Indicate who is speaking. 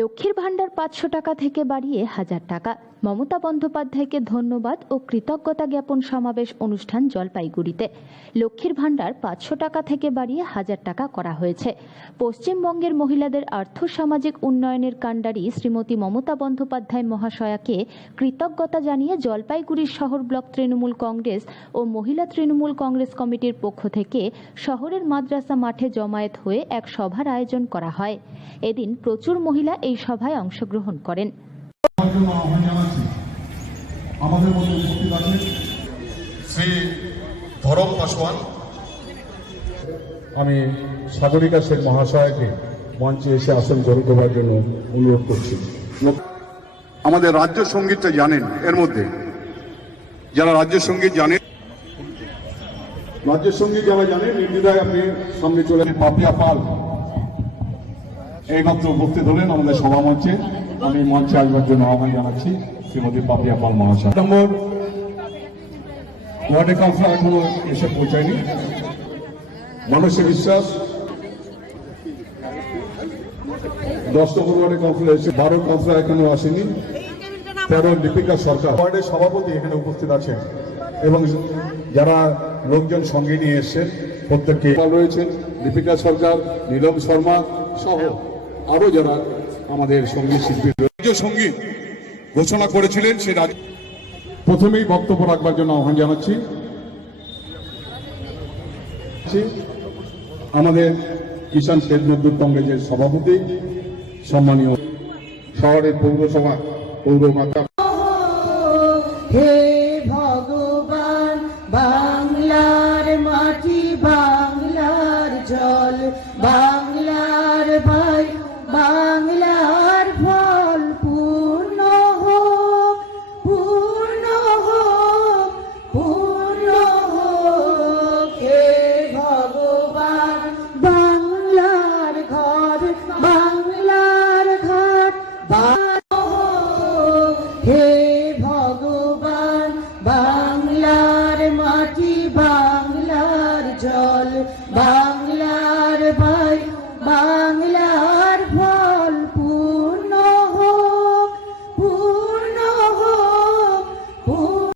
Speaker 1: লক্ষ্মীর ভাণ্ডার পাঁচশো টাকা থেকে বাড়িয়ে হাজার টাকা। মমতা বন্দ্যোপাধ্যায়কে ধন্যবাদ ও কৃতজ্ঞতা জ্ঞাপন সমাবেশ অনুষ্ঠান জলপাইগুড়িতে। লক্ষ্মীর ভাণ্ডার পাঁচশো টাকা থেকে বাড়িয়ে হাজার টাকা করা হয়েছে। পশ্চিমবঙ্গের মহিলাদের আর্থ সামাজিক উন্নয়নের কাণ্ডারি শ্রীমতী মমতা বন্দ্যোপাধ্যায় মহাশয়াকে কৃতজ্ঞতা জানিয়ে জলপাইগুড়ির শহর ব্লক তৃণমূল কংগ্রেস ও মহিলা তৃণমূল কংগ্রেস কমিটির পক্ষ থেকে শহরের মাদ্রাসা মাঠে জমায়েত হয়ে এক সভার আয়োজন করা হয়। এদিন প্রচুর মহিলা এই সভায় অংশগ্রহণ করেন।
Speaker 2: শ্রী ধরম
Speaker 3: আমি সাগরিকা শেখ মহাশয়কে মঞ্চে এসে আসন গ্রহণ করার জন্য অনুরোধ করছি।
Speaker 2: আমাদের রাজ্য সঙ্গীতটা জানেন এর মধ্যে। যারা রাজ্য সংগীত জানেন,
Speaker 3: রাজ্য সংগীত যারা জানেন নির্দ্বিধায় আপনি সামনে চলে পাপিয়া পাল এইমাত্র উপস্থিত হলেন আমাদের সভা মঞ্চে। আমি মঞ্চে আসবার জন্য আহ্বান জানাচ্ছি শ্রীমতী পাপিয়া পাল মহাশয়। নম্বর ওয়ার্ডে কাউন্সিলর এখনও এসে পৌঁছায়নি। মানুষের বিশ্বাস। দশ নম্বর ওয়ার্ডে কাউন্সিলর এসে বারো কাউন্সিলর এখনও আসেনি। তেরো দীপিকা সরকার। ওয়ার্ডের সভাপতি এখানে উপস্থিত আছেন। এবং যারা লোকজন সঙ্গে নিয়ে এসেছেন প্রত্যেককে রয়েছেন দীপিকা সরকার নীলম শর্মা সহ আরও যারা আমাদের সংগীত শিল্পী
Speaker 2: রাজ্য সংগীত ঘোষণা করেছিলেন সে রাজ্য
Speaker 3: প্রথমেই বক্তব্য রাখবার জন্য আহ্বান জানাচ্ছি। আমাদের কিষাণ শেখ মজদুর কংগ্রেসের সভাপতি, সম্মানীয় শহরের পৌরসভা, পৌর মাতা
Speaker 4: বাংলার বা